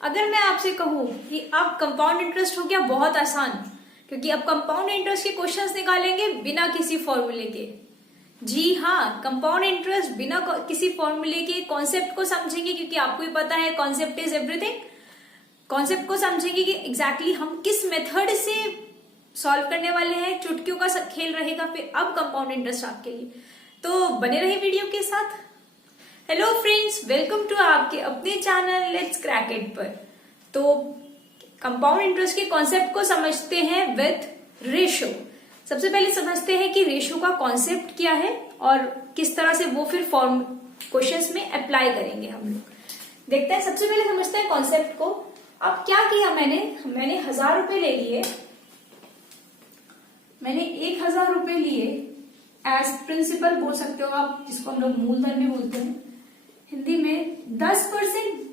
अगर मैं आपसे कहूं कि अब कंपाउंड इंटरेस्ट हो गया बहुत आसान, क्योंकि अब कंपाउंड इंटरेस्ट के क्वेश्चंस निकालेंगे बिना किसी फॉर्मूले के। जी हाँ, कंपाउंड इंटरेस्ट बिना किसी फॉर्मूले के कॉन्सेप्ट को समझेंगे, क्योंकि आपको ही पता है कॉन्सेप्ट इज एवरीथिंग। कॉन्सेप्ट को समझेंगे कि एग्जैक्टली हम किस मेथड से सॉल्व करने वाले हैं। चुटकियों का खेल रहेगा फिर अब कंपाउंड इंटरेस्ट आपके लिए, तो बने रहे वीडियो के साथ। हेलो फ्रेंड्स, वेलकम टू आपके अपने चैनल लेट्स क्रैक इट पर। तो कंपाउंड इंटरेस्ट के कॉन्सेप्ट को समझते हैं विथ रेशो। सबसे पहले समझते हैं कि रेशो का कॉन्सेप्ट क्या है और किस तरह से वो फिर फॉर्म क्वेश्चंस में अप्लाई करेंगे हम लोग। देखते हैं, सबसे पहले समझते हैं कॉन्सेप्ट को। अब क्या किया मैंने 1000 रुपए ले लिए, मैंने 1000 रुपए लिए एज प्रिंसिपल बोल सकते हो आप, जिसको हम लोग मूलधन में बोलते हैं हिंदी में। 10%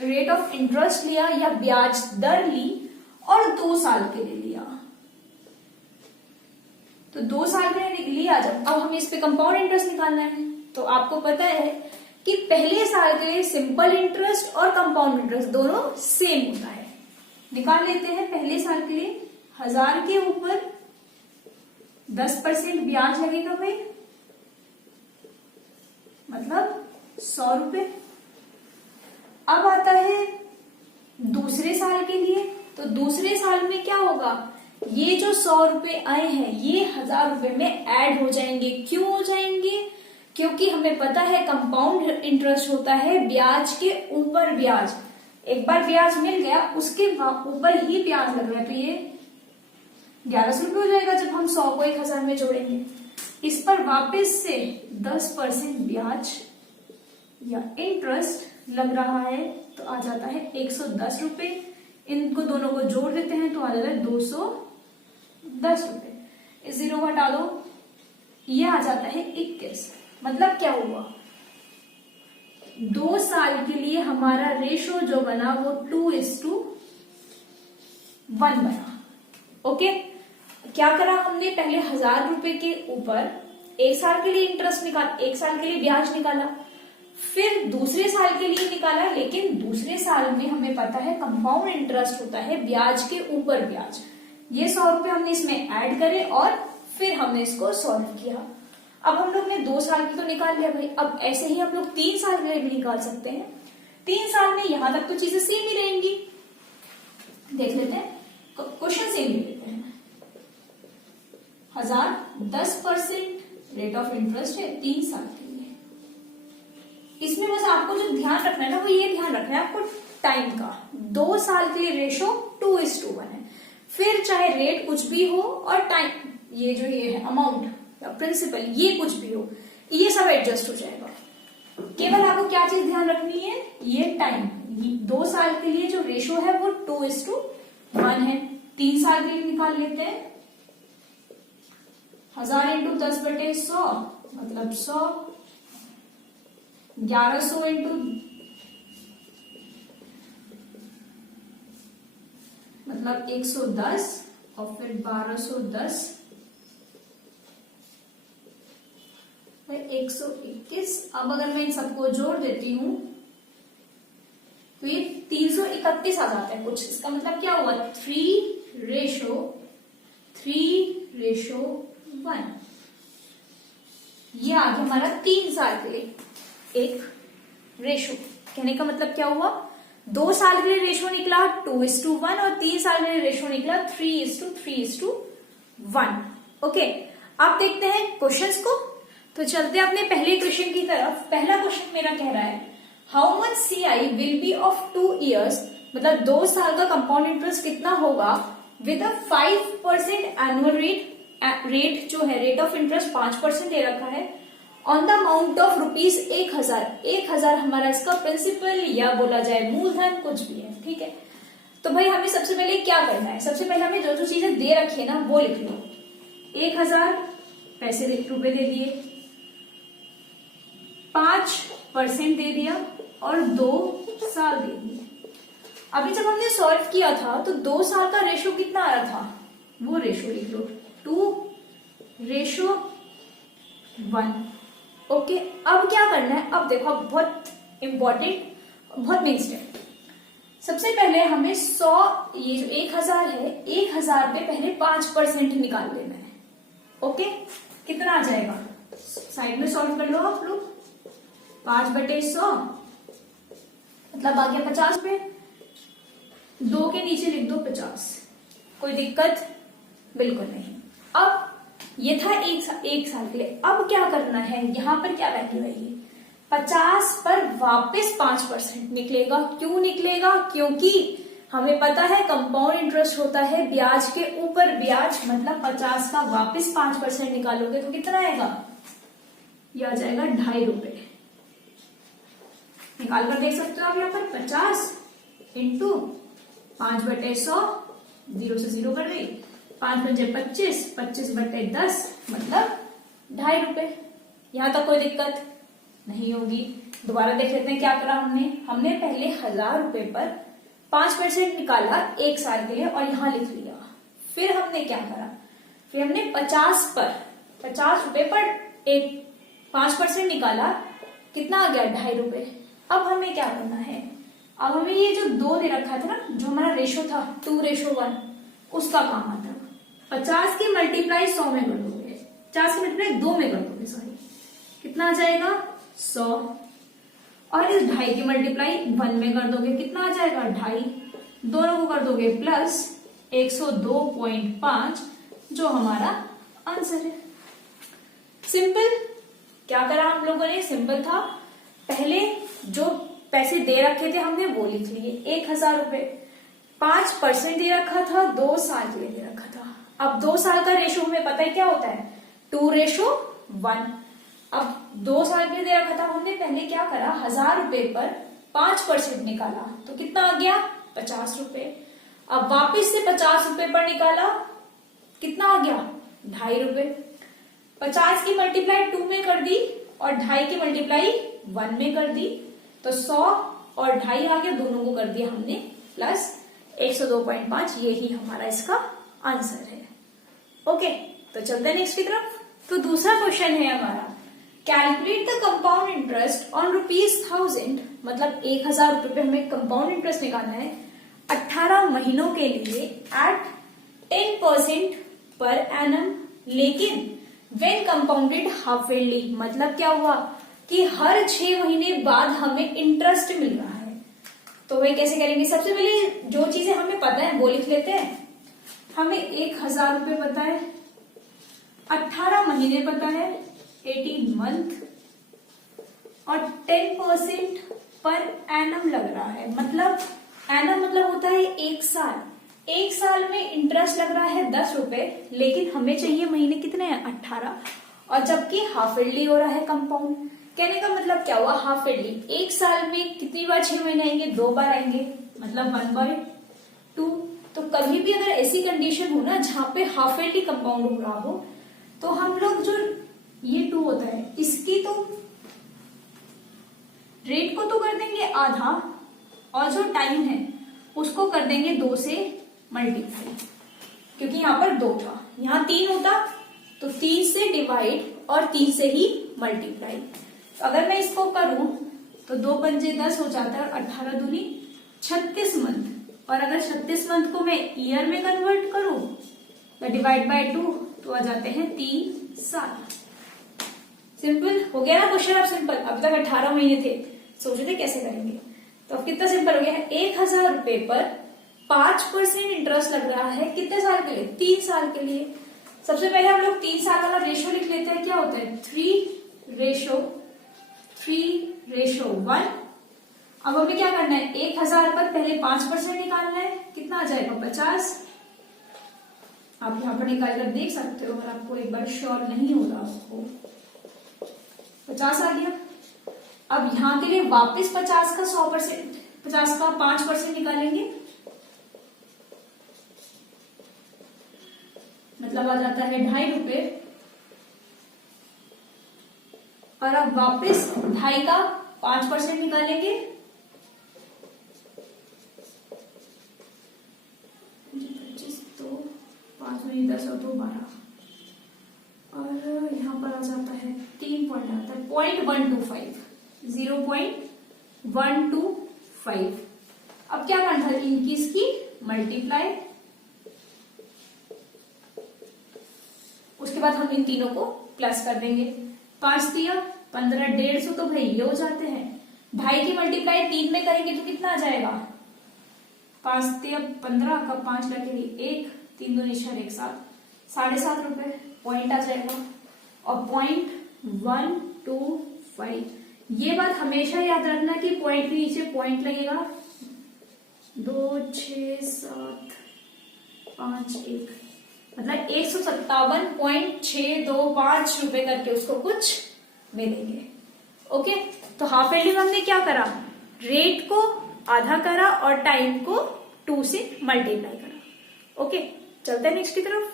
रेट ऑफ इंटरेस्ट लिया या ब्याज दर ली और 2 साल के लिए लिया। तो 2 साल के लिए लिया। जब अब हमें इस पे कंपाउंड इंटरेस्ट निकालना है, तो आपको पता है कि पहले साल के लिए सिंपल इंटरेस्ट और कंपाउंड इंटरेस्ट दोनों सेम होता है। निकाल लेते हैं। पहले साल के लिए 1000 के ऊपर 10% ब्याज लगेगा भाई, मतलब 100 रुपए। अब आता है दूसरे साल के लिए, तो दूसरे साल में क्या होगा, ये जो 100 रुपए आए हैं ये 1000 रुपए में ऐड हो जाएंगे। क्यों हो जाएंगे? क्योंकि हमें पता है कंपाउंड इंटरेस्ट होता है ब्याज के ऊपर ब्याज। एक बार ब्याज मिल गया उसके ऊपर ही ब्याज लग रहा है, तो ये 1100 रुपये हो जाएगा जब हम 100 को 1000 में जोड़ेंगे। इस पर वापस से 10% ब्याज या इंटरेस्ट लग रहा है, तो आ जाता है 110 रुपए। इनको दोनों को जोड़ देते हैं तो आ जाता है 210 रुपए। इस 0 को हटा दो, ये आ जाता है 21। मतलब क्या हुआ, 2 साल के लिए हमारा रेशो जो बना वो 2:1 बना। ओके, क्या करा हमने, पहले 1000 रुपए के ऊपर 1 साल के लिए इंटरेस्ट निकाला, 1 साल के लिए ब्याज निकाला, फिर दूसरे साल के लिए निकाला। लेकिन दूसरे साल में हमें पता है कंपाउंड इंटरेस्ट होता है ब्याज के ऊपर ब्याज। ये 100 रुपए हमने इसमें ऐड करे और फिर हमने इसको सॉल्व किया। अब हम लोग ने 2 साल की तो निकाल लिया भाई, अब ऐसे ही हम लोग 3 साल के लिए भी निकाल सकते हैं। 3 साल में यहां तक तो चीजें सेम ही रहेंगी। देख लेते हैं, क्वेश्चन सेम ही लेते हैं। 1000 10% रेट ऑफ इंटरेस्ट है 3 साल के लिए। इसमें बस आपको जो ध्यान रखना है ना, वो ये ध्यान रखना है आपको टाइम का। 2 साल के लिए रेशो 2:1 है। फिर चाहे रेट कुछ भी हो और टाइम, ये जो ये है अमाउंट या प्रिंसिपल, ये कुछ भी हो, ये सब एडजस्ट हो जाएगा। केवल आपको क्या चीज ध्यान रखनी है, ये टाइम। 2 साल के लिए जो रेशो है वो 2:1 है। 3 साल के लिए निकाल लेते हैं। 1000 × 10/100 मतलब 100। 1100 मतलब 110 और फिर 1210 121। अब अगर मैं इन सबको जोड़ देती हूं तो ये 331 आ जाता है कुछ। इसका मतलब क्या हुआ, 3:1। ये आ गया हमारा 3 साल के लिए एक रेशो। कहने का मतलब क्या हुआ, 2 साल के लिए रेशो निकला 2:1 और 3 साल के लिए रेशो निकला 3:3:1। ओके, अब देखते हैं क्वेश्चंस को। तो चलते हैं अपने पहले क्वेश्चन की तरफ। पहला क्वेश्चन मेरा कह रहा है, how much CI will be of 2 years, मतलब 2 साल का कंपाउंड इंटरेस्ट कितना होगा विद अ 5% एनुअल रेट जो है, रेट ऑफ इंटरेस्ट 5% दे रखा है, on the amount of rupees 1000। 1000 हमारा इसका प्रिंसिपल या बोला जाए मूलधन कुछ भी है, ठीक है। तो भाई हमें सबसे पहले क्या करना है, सबसे पहले हमें जो जो चीजें दे रखी है ना वो लिख लो। 1000 पैसे रुपए दे दिए, 5% दे दिया और 2 साल दे दिए। अभी जब हमने सॉल्व किया था तो 2 साल का रेशो कितना आ रहा था, वो रेशो लिख लो 2:1। ओके, अब क्या करना है, अब देखो बहुत इंपॉर्टेंट, बहुत मेन स्टेप। सबसे पहले हमें 100, ये जो 1000 है, 1000 पे पहले 5% निकाल लेना है। ओके, कितना आ जाएगा, साइड में सॉल्व कर लो आप लोग। 5/100 मतलब आ गया 50 पे, 2 के नीचे लिख दो 50। कोई दिक्कत बिल्कुल नहीं। अब ये था एक साल के लिए। अब क्या करना है, यहां पर क्या वैल्यू आएगी, 50 पर वापस 5% निकलेगा। क्यों निकलेगा, क्योंकि हमें पता है कंपाउंड इंटरेस्ट होता है ब्याज के ऊपर ब्याज, मतलब 50 का वापस 5% निकालोगे तो कितना आएगा, यह आ जाएगा 2.5 रुपए। निकाल कर देख सकते हो आप यहाँ पर 50 इंटू 5/100, 0 से 0 कर गई, 5×5 = 25/10 मतलब 2.5 रुपए। यहां तक कोई दिक्कत नहीं होगी। दोबारा देख लेते हैं क्या करा हमने पहले 1000 रुपए पर 5% निकाला 1 साल के लिए और यहां लिख लिया। फिर हमने क्या करा, फिर हमने 50 रुपए पर 5% निकाला, कितना आ गया 2.5 रुपए। अब हमें क्या करना है, अब हमें ये जो 2 दे रखा था ना, जो हमारा रेशो था 2:1, उसका काम आता है। 50 की मल्टीप्लाई 100 में कर दोगे, 50 की मल्टीप्लाई 2 में कर दोगे, सॉरी, कितना आ जाएगा 100। और इस 2.5 की मल्टीप्लाई 1 में कर दोगे, कितना आ जाएगा 2.5। दोनों को कर दोगे प्लस 102.5, जो हमारा आंसर है। सिंपल। क्या करा हम लोगों ने, सिंपल था। पहले जो पैसे दे रखे थे हमने वो लिख लिए, 1000 रुपए, 5% दे रखा था, 2 साल के लिए दे रखा था। अब 2 साल का रेशो हमें पता है क्या होता है, 2:1। अब 2 साल के लिए दे रखा था, हमने पहले क्या करा, 1000 रुपए पर 5% निकाला तो कितना आ गया 50 रुपए। अब वापिस से 50 रुपए पर निकाला, कितना आ गया 2.5 रुपए। 50 की मल्टीप्लाई 2 में कर दी और 2.5 की मल्टीप्लाई 1 में कर दी, तो 100 और 2.5 आ गया, दोनों को कर दिया हमने प्लस 102.5। यही हमारा इसका आंसर है। ओके, तो चलते हैं नेक्स्ट की तरफ। तो दूसरा क्वेश्चन है हमारा, calculate the compound interest on ₹1000, मतलब 1000 रुपए पे हमें कंपाउंड इंटरेस्ट निकालना है 18 महीनों के लिए एट 10% पर एनम, लेकिन व्हेन कंपाउंडेड हाफ ईयरली, मतलब क्या हुआ कि हर 6 महीने बाद हमें इंटरेस्ट मिल रहा है। तो वह कैसे करेंगे, सबसे पहले जो चीजें हमें पता है वो लिख लेते हैं। हमें 1000 रुपए पता है, 18 महीने पता है 18 मंथ, और 10% पर एनम लग रहा है, मतलब एनम मतलब होता है 1 साल। 1 साल में इंटरेस्ट लग रहा है 10 रुपए, लेकिन हमें चाहिए महीने कितने हैं 18, और जबकि हाफ ईयरली हो रहा है कंपाउंड। कहने का मतलब क्या हुआ, हाफ ईयरली 1 साल में कितनी बार 6 महीने आएंगे, 2 बार आएंगे, मतलब 1/2। तो कभी भी अगर ऐसी कंडीशन हो ना जहां पे हाफ ईयरली कंपाउंड हो रहा हो, तो हम लोग जो ये 2 होता है इसकी तो रेट को तो कर देंगे आधा, और जो टाइम है उसको कर देंगे 2 से मल्टीप्लाई, क्योंकि यहाँ पर 2 था, यहाँ 3 होता तो 3 से डिवाइड और 3 से ही मल्टीप्लाई। तो अगर मैं इसको करूं तो 2 पंजे 10 हो जाता है, और 18 दूनी 36 मंथ, और अगर 36 मंथ को मैं ईयर में कन्वर्ट करूं तो डिवाइड बाय 2 तो आ जाते हैं 3 साल। सिंपल हो गया ना क्वेश्चन। अब सिंपल, अब तक 18 महीने थे, सोचे थे कैसे करेंगे, तो अब कितना सिंपल हो गया है। 1000 रुपए पर 5% इंटरेस्ट लग रहा है, कितने साल के लिए, 3 साल के लिए। सबसे पहले हम लोग 3 साल वाला रेशो लिख लेते हैं, क्या होता है 3:1। अब हमें क्या करना है, 1000 पर पहले 5% निकालना है, कितना आ जाएगा 50। आप यहाँ पर निकाल कर देख सकते हो, अगर आपको एक बार श्योर नहीं हो रहा आपको, 50 आ गया। अब यहाँ के लिए वापस 50 का 100%, 50 का 5% निकालेंगे, मतलब आ जाता है 2.5 रुपए। और अब वापस 2.5 का 5% निकालेंगे, 25 तो 5 में 10 और 2 12, और यहाँ पर आ जाता है 3 पॉइंट आता है 0.125, 0.125। अब क्या करना था, इनकी इसकी मल्टीप्लाई, उसके बाद हम इन तीनों को प्लस कर देंगे। 5 दिया 15, 150 तो भाई ये हो जाते हैं। ढाई की मल्टीप्लाई 3 में करेंगे तो कितना आ जाएगा, 5 दिया 15 का 5 लगेगी 1, 3 दूनी 6 1 7, 7.5 रुपए पॉइंट आ जाएगा। और 0.125, ये बात हमेशा याद रखना कि पॉइंट के नीचे पॉइंट लगेगा। 2 6 7 5 1, मतलब 157.625 रुपए करके उसको कुछ मिलेंगे। ओके, तो हाफ एयरली में हमने क्या करा, रेट को आधा करा और टाइम को 2 से मल्टीप्लाई करा। ओके, चलते हैं नेक्स्ट की तरफ।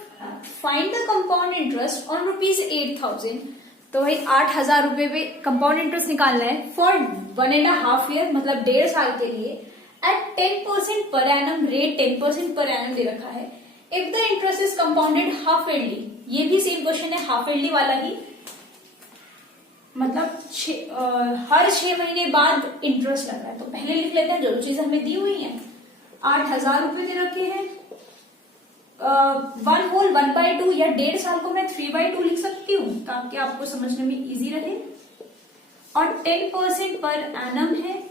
Find the compound interest on ₹8,000। तो भाई 8,000 रुपए पे कंपाउंड इंटरेस्ट निकालना है फॉर 1.5 ईयर, मतलब 1.5 साल के लिए, eight 10% per annum, rate 10% per annum दे रखा है। If the interest is compounded half yearly, ये भी सेम क्वेश्चन है, हाफ ईयरली वाला ही, मतलब हर 6 महीने बाद इंटरेस्ट लग रहा है। तो पहले लिख लेते हैं जो चीजें हमें दी हुई हैं। 8,000 रुपए दे रखे हैं, 1/2 या 1.5 साल को मैं 3/2 लिख सकती हूँ ताकि आपको समझने में इजी रहे, और 10% पर एनम है।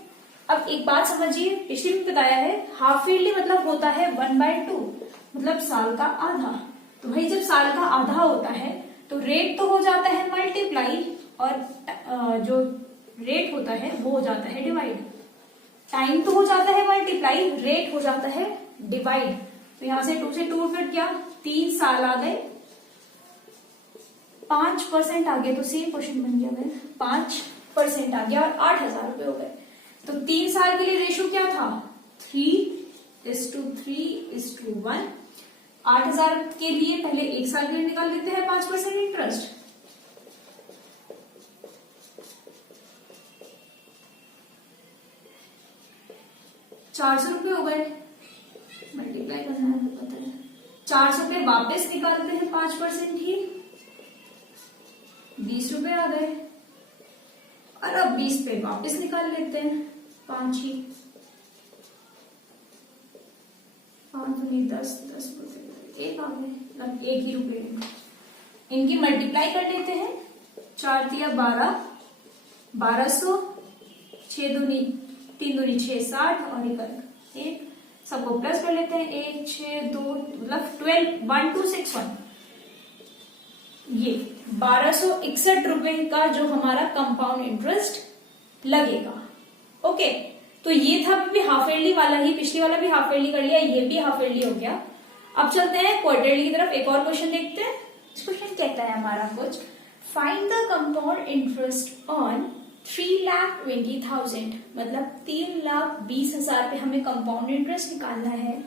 अब एक बात समझिए, पिछले में बताया है हाफ ईयरली मतलब होता है 1/2, मतलब साल का आधा। तो भाई जब साल का आधा होता है तो रेट तो हो जाता है मल्टीप्लाई, और जो रेट होता है वो हो जाता है डिवाइड। टाइम तो हो जाता है मल्टीप्लाई, रेट हो जाता है डिवाइड। तो यहां से 2 से 2 कट गया, 3 साल आ गए, 5% आ गए, तो सेम क्वेश्चन बन गया मेरा, 5% आ गया और 8,000 रुपए हो गए। तो 3 साल के लिए रेशो क्या था, 3:3:1। 8,000 के लिए पहले 1 साल के लिए निकाल लेते हैं 5% इंटरेस्ट। ₹400 हो गए, मल्टीप्लाई करना है पता है। 400 रुपए वापस निकालते हैं 5% ही, 20 रुपए आ गए, और अब 20 पे वापस निकाल लेते हैं 5 ही, 5 दूनी 10, 10 1 आ गए, मतलब 1 ही रुपए। इनकी मल्टीप्लाई कर लेते हैं, 4 दिया 12, 1200, 6 दूनी 3 दूनी 6 60, और 1 सबको प्लस कर लेते हैं, 1 6 2 मतलब 12,1,261। ये 1261 रुपए का जो हमारा कंपाउंड इंटरेस्ट लगेगा। ओके, तो ये था भी हाफ ईयरली वाला ही, पिछली वाला भी हाफ ईयरली कर लिया, ये भी हाफ ईयरली हो गया। अब चलते हैं क्वार्टरली की तरफ, एक और क्वेश्चन देखते हैं। इस क्वेश्चन कहता है हमारा कुछ, find the compound interest on 3,20,000, मतलब 3,20,000 पे हमें कंपाउंड इंटरेस्ट निकालना है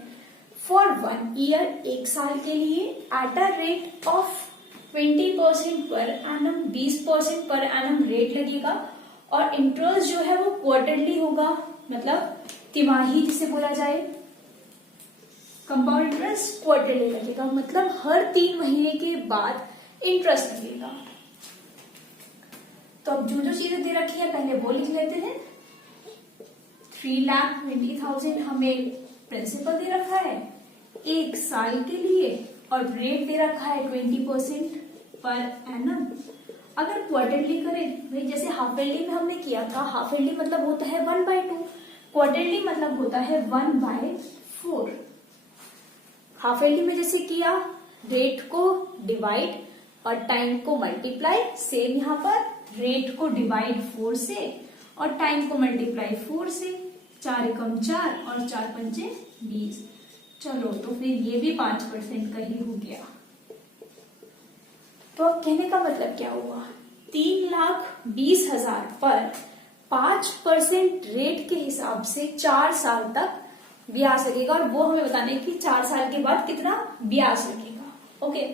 फॉर 1 ईयर, 1 साल के लिए, at a rate of 20% per annum, 20% per annum rate लगेगा, और इंटरेस्ट जो है वो क्वार्टरली होगा, मतलब तिमाही जिसे बोला जाए। कंपाउंड इंटरेस्ट क्वार्टरली लगेगा, मतलब हर 3 महीने के बाद इंटरेस्ट लगेगा। तो अब जो जो चीजें दे रखी है पहले वो लिख लेते हैं। 3,20,000 हमें प्रिंसिपल दे रखा है 1 साल के लिए, और रेट दे रखा है 20% पर एनम। अगर क्वार्टरली करें, भाई जैसे हाफ ईयरली में हमने किया था, हाफ ईयरली मतलब होता है 1/2, क्वार्टरली मतलब होता है 1/4। हाफ ईयरली में जैसे किया, रेट को डिवाइड और टाइम को मल्टीप्लाई, सेम यहाँ पर रेट को डिवाइड 4 से और टाइम को मल्टीप्लाई 4 से, 4 एकम 4 और 4 पंचे 20। चलो, तो फिर ये भी 5% का ही हो गया। तो अब कहने का मतलब क्या हुआ, 3,20,000 पर 5% रेट के हिसाब से 4 साल तक ब्याज लगेगा, और वो हमें बताने की 4 साल के बाद कितना ब्याज लगेगा। ओके,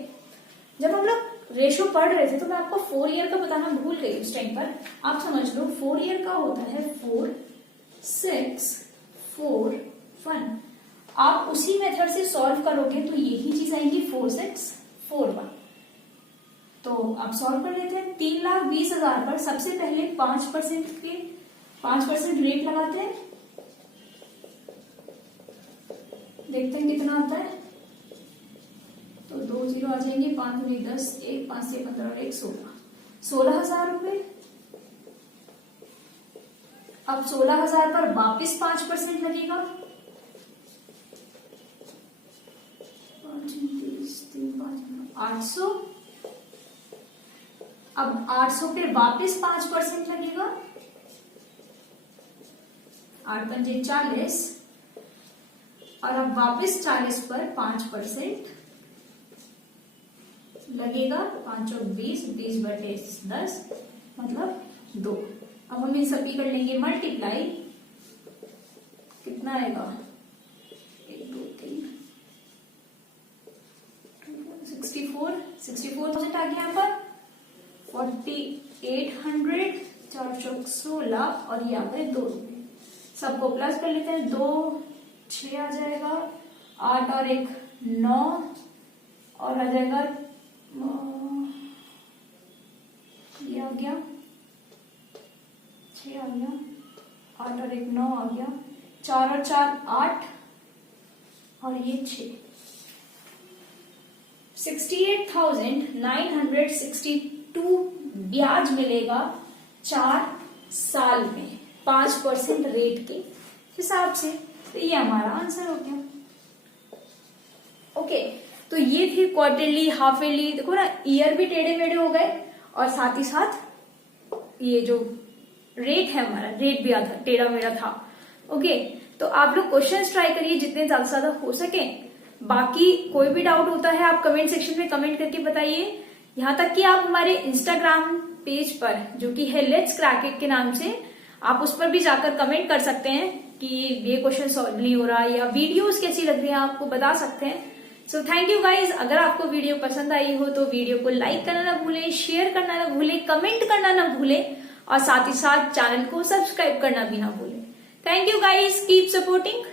जब हम लोग रेशो पढ़ रहे थे तो मैं आपको 4 ईयर का बताना भूल गई उस टाइम पर। आप समझ लो 4 ईयर का होता है 4 6 4 1। आप उसी मेथड से सॉल्व करोगे तो यही चीज आएगी 4 6 4 1। तो आप सॉल्व कर लेते हैं। 3,20,000 पर सबसे पहले 5% रेट लगाते हैं, देखते हैं कितना आता है। तो 2 0 आ जाएंगे, 5 दूनी 10, 1 5 से 15 और 1 16, 16,000 रुपए। अब 16,000 पर वापिस 5% लगेगा, 800। अब 800 पे वापिस 5% लगेगा, 8 पंजे 40, और अब वापिस 40 पर 5% लगेगा, 5 और 20, 20 बटे 10 मतलब 2। अब हम इन सभी कर लेंगे मल्टीप्लाई, कितना आएगा, 1 2 3 64,000 आ गया यहाँ पर, 4800, 4 चौक 16 और ये आ गए 2 रुपए। सबको प्लस कर लेते हैं, 2 6 आ जाएगा, 8 और 1 9 और आ जाएगा, ये आ गया 6 आ गया, 8 और 1 9 आ गया, 4 और 4 8 और ये 6, 68,962 ब्याज मिलेगा 4 साल में 5% रेट के हिसाब से। तो ये हमारा आंसर हो गया। ओके, तो ये थी क्वार्टरली, हाफ ईयरली, देखो ना ईयर भी टेढ़े मेढ़े हो गए और साथ ही साथ ये जो रेट है हमारा, रेट भी आधा टेढ़ा मेढ़ा था। ओके, तो आप लोग क्वेश्चंस ट्राई करिए जितने ज्यादा से ज्यादा हो सके। बाकी कोई भी डाउट होता है आप कमेंट सेक्शन में कमेंट करके बताइए। यहाँ तक कि आप हमारे इंस्टाग्राम पेज पर, जो कि है लेट्स क्रैक इट के नाम से, आप उस पर भी जाकर कमेंट कर सकते हैं कि ये क्वेश्चन सॉल्व नहीं हो रहा या वीडियोस कैसी लग रही है, आपको बता सकते हैं। So thank you guys. अगर आपको वीडियो पसंद आई हो तो वीडियो को लाइक करना ना भूलें, शेयर करना ना भूलें, कमेंट करना ना भूलें और साथ ही साथ चैनल को सब्सक्राइब करना भी ना भूलें। Thank you guys, keep supporting.